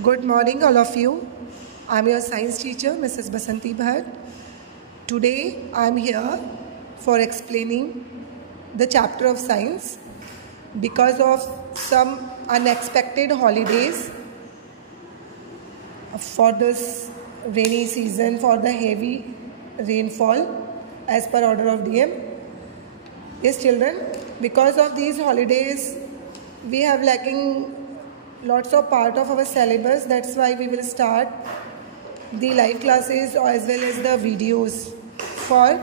Good morning, all of you. I'm your science teacher, Mrs. Basanti Bhatt. Today, I'm here for explaining the chapter of science because of some unexpected holidays for this rainy season, for the heavy rainfall as per order of DM. Yes, children, because of these holidays, we have lacking lots of part of our syllabus. That's why we will start the live classes as well as the videos for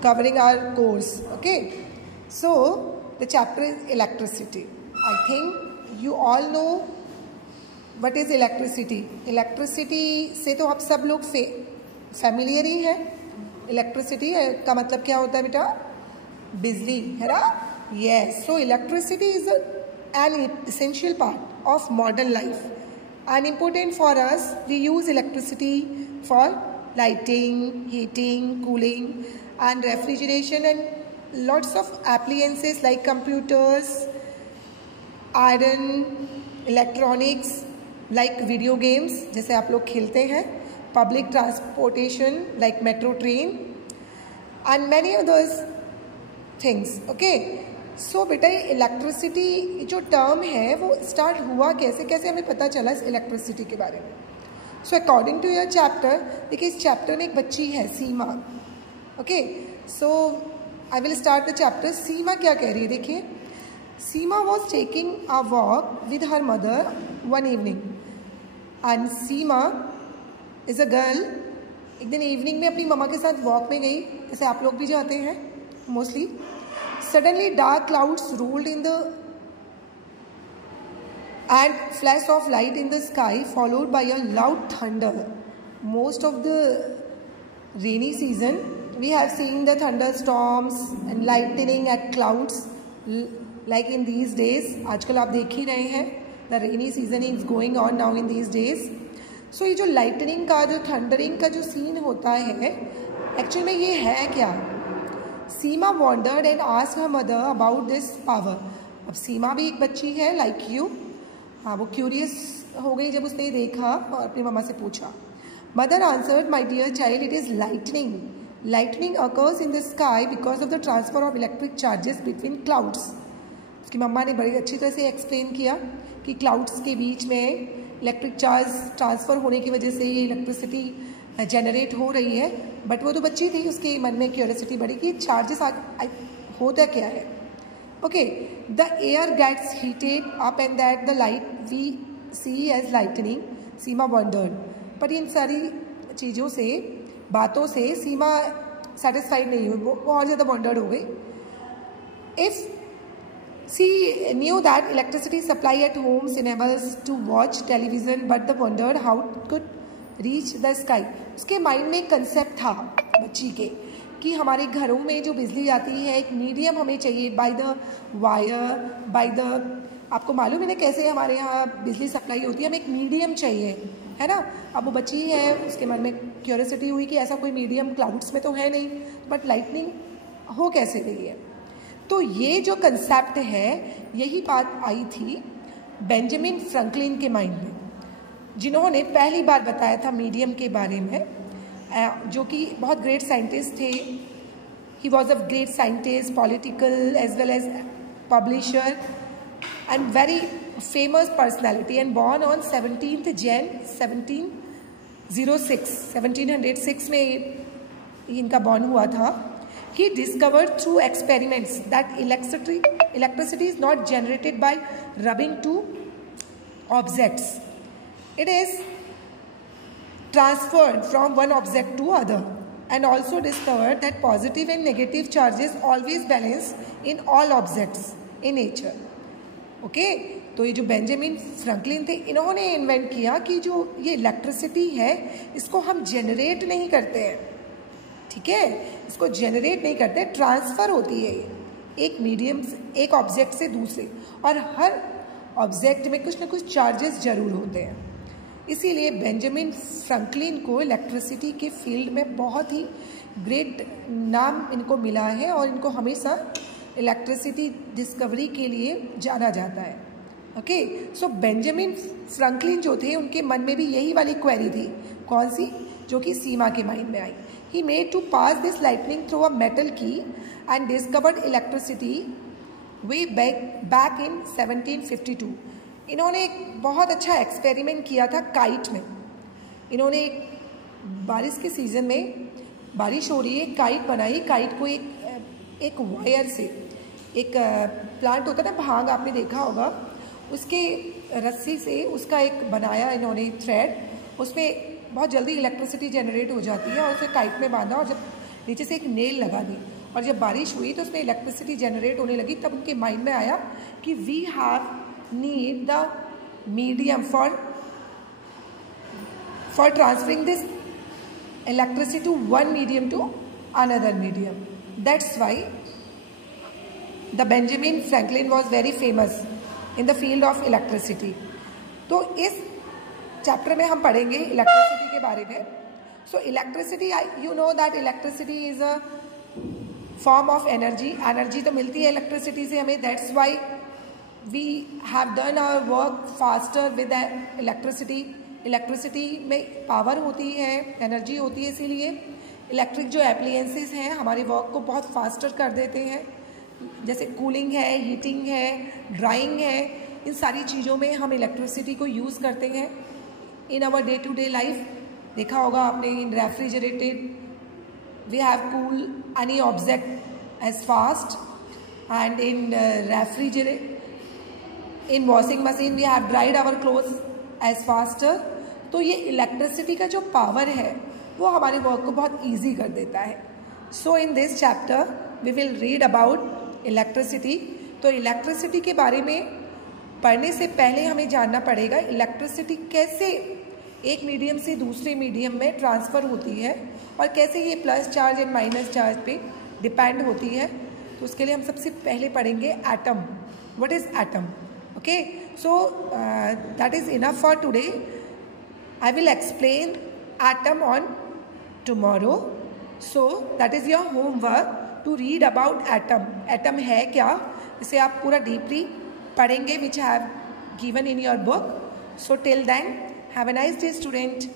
covering our course. Okay, so the chapter is electricity. I think you all know what is electricity. Electricity से तो आप सब लोग familiar ही हैं. Electricity का मतलब क्या होता है बेटा? बिजली, है ना? Yes. So electricity is an essential part of modern life and important for us. We use electricity for lighting, heating, cooling and refrigeration and lots of appliances like computers, iron, electronics like video games जैसे आप लोग खेलते हैं, public transportation like metro train and many others things. Okay. सो बेटा ये electricity जो term है वो स्टार्ट हुआ कैसे, कैसे हमें पता चला इस इलेक्ट्रिसिटी के बारे में. So according to your chapter, देखिए इस चैप्टर में एक बच्ची है Seema. Okay, so I will start the chapter. Seema क्या कह रही है, देखिए. Seema was taking a walk with her mother one evening and Seema is a girl. एक दिन इवनिंग में अपनी मम्मा के साथ वॉक में गई, जैसे आप लोग भी जाते हैं mostly. Suddenly dark clouds rolled in the and flash of light in the sky followed by a loud thunder. Most of the rainy season we have seen the thunderstorms and lightning at clouds like in these days. आजकल आप देख ही रहे हैं, the rainy season is going on now in these days. So ये जो lightning का जो thundering का जो scene होता है एक्चुअली में ये है क्या. Seema wondered and asked her mother about this power. अब सीमा भी एक बच्ची है लाइक यू. हाँ, वो क्यूरियस हो गई जब उसने देखा और अपनी मम्मा से पूछा. Mother answered, my dear child, it is lightning. Lightning occurs in the sky because of the transfer of electric charges between clouds. उसकी मम्मा ने बड़ी अच्छी तरह से एक्सप्लेन किया कि क्लाउड्स के बीच में इलेक्ट्रिक चार्ज ट्रांसफ़र होने की वजह से ये इलेक्ट्रिसिटी जनरेट हो रही है. बट वो तो बच्ची थी, उसके मन में क्यूरियोसिटी बढ़ी कि चार्जेस होता क्या है. Okay, the air gets heated up and that the light we see as lightning. Seema wondered. पर इन सारी चीज़ों से, बातों से सीमा सेटिस्फाइड नहीं हुई, वो और ज़्यादा वंडर्ड हो गई. If she knew that electricity supply at homes enables to watch television, but the wondered how it could reach the sky. उसके माइंड में एक कंसेप्ट था बच्ची के कि हमारे घरों में जो बिजली आती है एक मीडियम हमें चाहिए, by the wire, by the, आपको मालूम है ना कैसे हमारे यहाँ बिजली सप्लाई होती है, हमें एक मीडियम चाहिए, है ना. अब वो बच्ची है, उसके मन में क्यूरियोसिटी हुई कि ऐसा कोई मीडियम क्लाउड्स में तो है नहीं, बट लाइटनिंग हो कैसे रही है. तो ये जो कंसेप्ट है, यही बात आई थी बेंजामिन फ्रैंकलिन के माइंड में, जिन्होंने पहली बार बताया था मीडियम के बारे में, जो कि बहुत ग्रेट साइंटिस्ट थे. He was a great scientist, political as well as publisher and very famous personality and born on 17 Jan 1706 में इनका बॉर्न हुआ था. He discovered through experiments that electricity is not generated by rubbing two objects. It is transferred from one object to other, and also discovered that positive and negative charges always balance in all objects in nature. Okay? तो ये जो Benjamin Franklin थे, इन्होंने invent किया कि जो ये electricity है इसको हम जनरेट नहीं करते हैं, ठीक है, इसको जनरेट नहीं करते, ट्रांसफ़र होती है एक मीडियम से, एक ऑब्जेक्ट से दूसरे, और हर ऑब्जेक्ट में कुछ ना कुछ चार्जेस ज़रूर होते हैं. इसीलिए बेंजामिन फ्रैंकलिन को इलेक्ट्रिसिटी के फील्ड में बहुत ही ग्रेट नाम इनको मिला है और इनको हमेशा इलेक्ट्रिसिटी डिस्कवरी के लिए जाना जाता है. ओके, सो बेंजामिन फ्रैंकलिन जो थे उनके मन में भी यही वाली क्वेरी थी, कौन सी, जो कि सीमा के माइंड में आई. He made to pass this lightning through a metal key and discovered electricity way back in 1752. इन्होंने एक बहुत अच्छा एक्सपेरिमेंट किया था काइट में. इन्होंने एक बारिश के सीज़न में बारिश हो रही है, काइट बनाई. काइट को एक वायर से, एक प्लांट होता है ना भांग, आपने देखा होगा, उसके रस्सी से उसका एक बनाया इन्होंने थ्रेड. उसमें बहुत जल्दी इलेक्ट्रिसिटी जनरेट हो जाती है और उसे काइट में बांधा और जब नीचे से एक नेल लगा दी और जब बारिश हुई तो उसमें इलेक्ट्रिसिटी जनरेट होने लगी. तब उनके माइंड में आया कि we have need the medium for transferring this electricity to one medium to another medium. That's why the Benjamin Franklin was very famous in the field of electricity. तो इस chapter में हम पढ़ेंगे इलेक्ट्रिसिटी के बारे में. So electricity, you know that electricity is a form of energy. Energy तो मिलती है इलेक्ट्रिसिटी से हमें. That's why we have done our work faster with electricity. Electricity में पावर होती है, एनर्जी होती है, इसीलिए इलेक्ट्रिक जो एप्लायंसेस हैं हमारे वर्क को बहुत फास्टर कर देते हैं. जैसे कूलिंग है, हीटिंग है, ड्राइंग है, इन सारी चीज़ों में हम इलेक्ट्रिसिटी को यूज़ करते हैं in our day to day life. देखा होगा आपने, in refrigerated we have cool any object as fast and in washing machine we have dried our clothes as faster. तो ये इलेक्ट्रिसिटी का जो पावर है वो हमारे वर्क को बहुत ईजी कर देता है. So in this chapter we will read about electricity. तो इलेक्ट्रिसिटी के बारे में पढ़ने से पहले हमें जानना पड़ेगा इलेक्ट्रिसिटी कैसे एक मीडियम से दूसरे मीडियम में ट्रांसफ़र होती है और कैसे ये plus charge and minus charge पे डिपेंड होती है. तो उसके लिए हम सबसे पहले पढ़ेंगे atom. What is atom? Okay, so that is enough for today. I will explain atom on tomorrow. So that is your homework to read about atom. Atom है क्या, इसे आप पूरा deeply पढ़ेंगे, which I have given in your book. So till then, have a nice day, student.